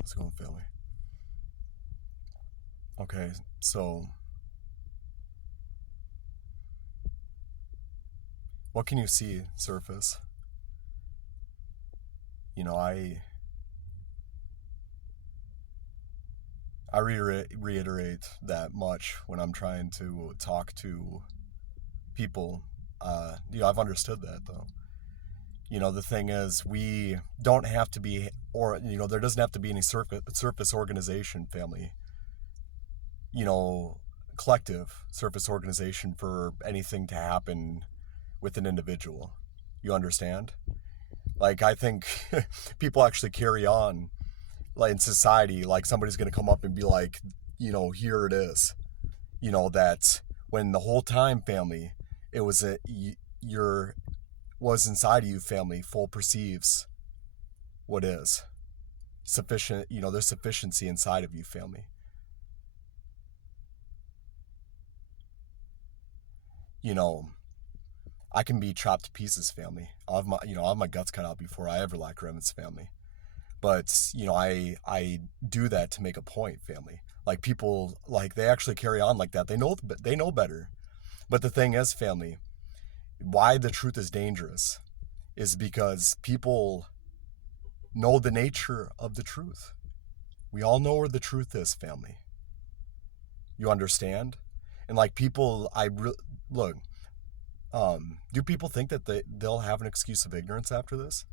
How's it going, family? Okay, so what can you see surface? You know, I reiterate that much when I'm trying to talk to people. I've understood that though. The thing is, we don't have to be, or there doesn't have to be any surface organization, family. You know, collective surface organization for anything to happen with an individual. You understand? Like, I think people actually carry on, like, in society, like somebody's going to come up and be like, here it is. That when the whole time, family, it was your was inside of you, family, full perceives what is sufficient. There's sufficiency inside of you, family. You know, I can be chopped to pieces, family. I'll have my guts cut out before I ever lack remnants, family. But I do that to make a point, family. Like, people, like, they actually carry on like that. They know better. But the thing is, family, why the truth is dangerous is because people know the nature of the truth. We all know where the truth is, family. You understand? And, like, people, look. Do people think that they'll have an excuse of ignorance after this?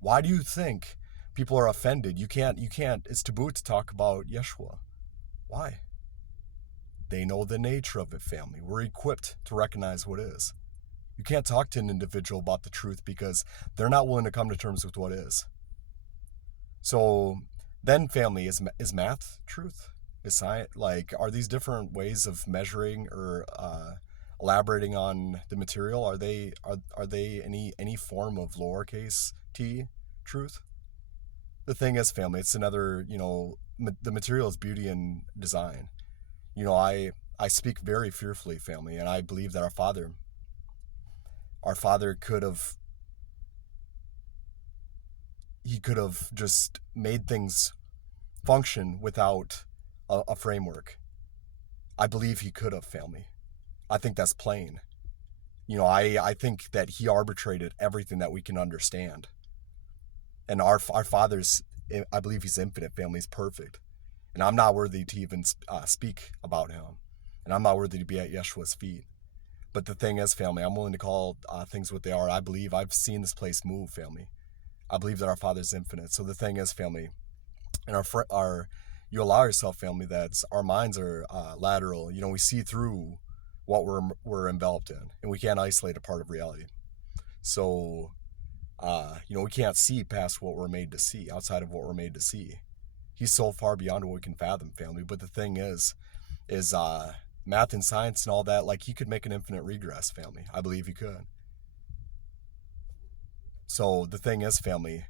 Why do you think people are offended? You can't. It's taboo to talk about Yeshua. Why? They know the nature of it, family. We're equipped to recognize what is. You can't talk to an individual about the truth because they're not willing to come to terms with what is. So then, family, is math truth? Is science, like, are these different ways of measuring or elaborating on the material? Are they any form of lowercase t truth? The thing is, family, it's another, the material is beauty and design. I speak very fearfully, family, and I believe that our father could have just made things function without a framework. I believe he could have, family. I think that's plain. I think that he arbitrated everything that we can understand. And our father's, I believe he's infinite, family. He's perfect. And I'm not worthy to even speak about him. And I'm not worthy to be at Yeshua's feet. But the thing is, family, I'm willing to call things what they are. I believe I've seen this place move, family. I believe that our Father's infinite. So the thing is, family, and you allow yourself, family, that our minds are lateral. We see through what we're enveloped in, and we can't isolate a part of reality. So, we can't see past what we're made to see, outside of what we're made to see. He's so far beyond what we can fathom, family. But the thing is math and science and all that, like, he could make an infinite regress, family. I believe he could. So the thing is, family,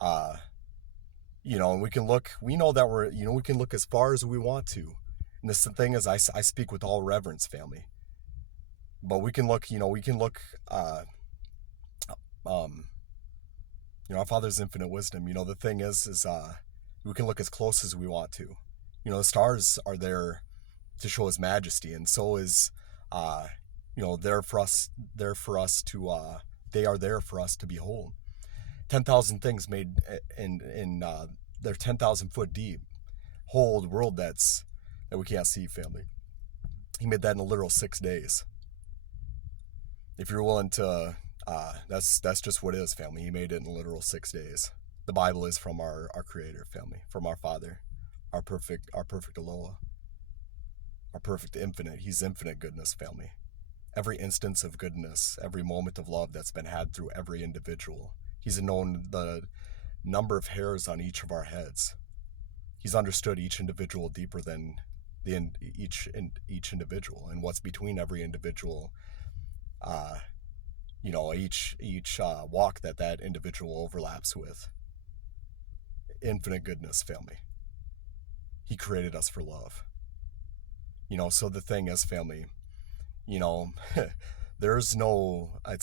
and we know that we can look as far as we want to. And this the thing is, I speak with all reverence, family. But we can look, our Father's infinite wisdom. The thing is we can look as close as we want to. The stars are there to show His majesty, and so is, there for us to, they are there for us to behold. 10,000 things made in they're 10,000 foot deep, whole old world that we can't see, family. He made that in a literal 6 days. If you're willing to, that's just what it is, family. He made it in a literal 6 days. The Bible is from our Creator, family, from our Father, our perfect Eloah, our perfect infinite. He's infinite goodness, family. Every instance of goodness, every moment of love that's been had through every individual. He's known the number of hairs on each of our heads. He's understood each individual deeper than each individual, and what's between every individual. Each walk that individual overlaps with. Infinite goodness, family. He created us for love. So the thing is, family, it's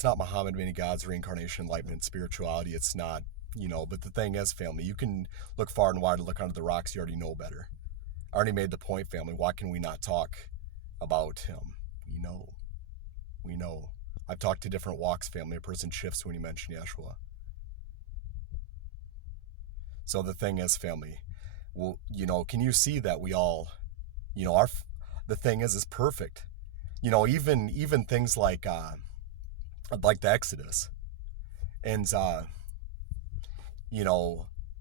not Muhammad, many gods, reincarnation, enlightenment, spirituality. It's not But the thing is, family, you can look far and wide and look under the rocks. You already know better. I already made the point, family. Why can we not talk about him? We know. I've talked to different walks, family. A person shifts when you mention Yeshua. So the thing is, family, well, can you see that we all, the thing is perfect. Even things like the Exodus, and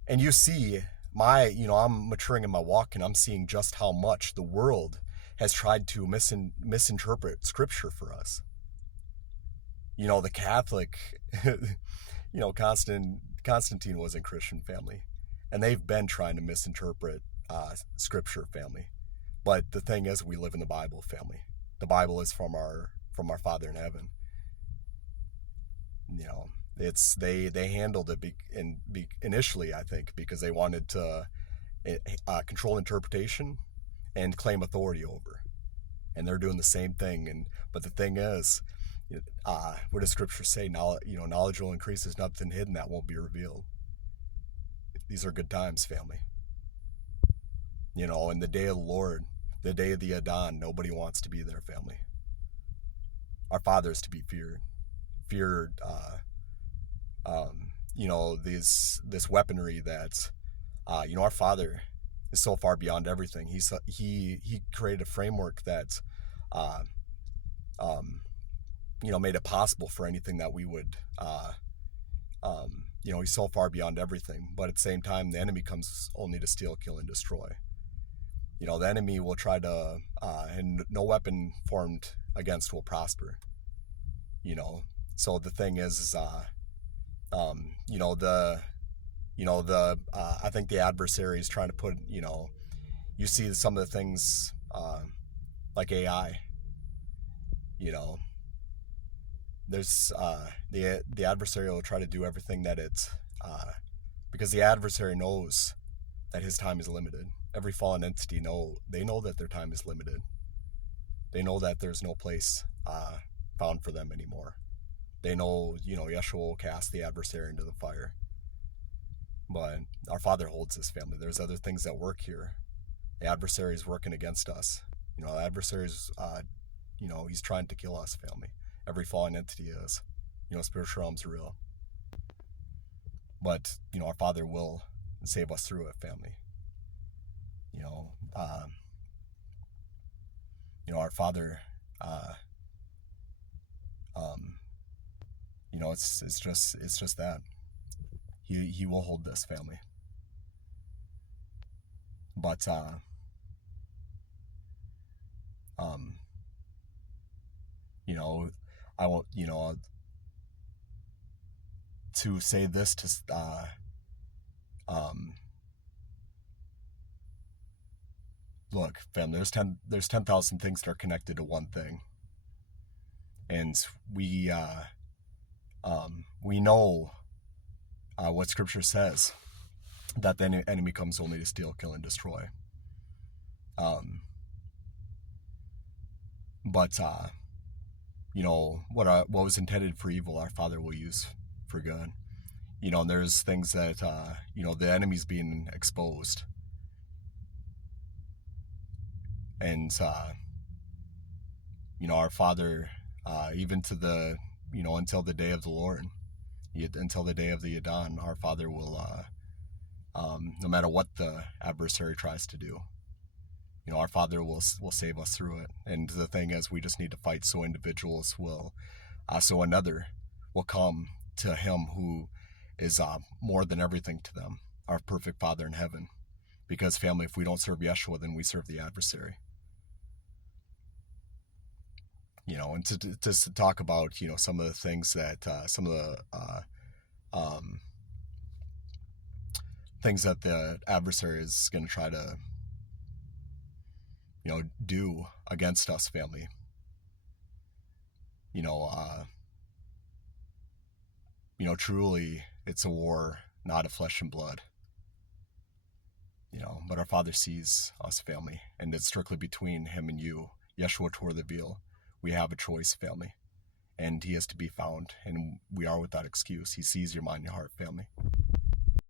and you see I'm maturing in my walk, and I'm seeing just how much the world has tried to misinterpret Scripture for us. The Catholic, Constantine was in Christian, family, and they've been trying to misinterpret Scripture, family. But the thing is, we live in the Bible, family. The Bible is from our Father in heaven. It's they handled it initially, I think, because they wanted to control interpretation and claim authority over, and they're doing the same thing. But the thing is, what does Scripture say? Knowledge will increase. There's nothing hidden that won't be revealed. These are good times, family. In the day of the Lord, the day of the Adon, nobody wants to be there, family. Our Father is to be feared. This weaponry that, our Father is so far beyond everything. He created a framework that, made it possible for anything that we would, he's so far beyond everything. But at the same time, the enemy comes only to steal, kill, and destroy. The enemy will try to, and no weapon formed against will prosper. So the thing is, I think the adversary is trying to put, you see some of the things, like AI, there's, the adversary will try to do everything that because the adversary knows that his time is limited. Every fallen entity know that their time is limited. They know that there's no place, found for them anymore. They know, Yeshua will cast the adversary into the fire. But our Father holds this, family. There's other things that work here. The adversary is working against us. The adversary is, he's trying to kill us, family. Every fallen entity is. Spiritual realm's real. But, our Father will save us through it, family. Our Father, it's just that he will hold this, family. But I won't, to say this to look, fam, there's 10,000 things that are connected to one thing, and we know what Scripture says, that the enemy comes only to steal, kill, and destroy. But what was intended for evil, our Father will use for good. And there's things that the enemy's being exposed. And our Father, even to the until the day of the Lord, until the day of the Adon, our Father will, no matter what the adversary tries to do, our Father will save us through it. And the thing is, we just need to fight so individuals will, so another will come to Him who is more than everything to them, our perfect Father in heaven. Because, family, if we don't serve Yeshua, then we serve the adversary. And to talk about, some of the things that, some of the things that the adversary is going to try to, do against us, family. Truly, it's a war not of flesh and blood. But our Father sees us, family, and it's strictly between Him and you. Yeshua tore the veil. We have a choice, family, and He is to be found, and we are without excuse. He sees your mind and your heart, family.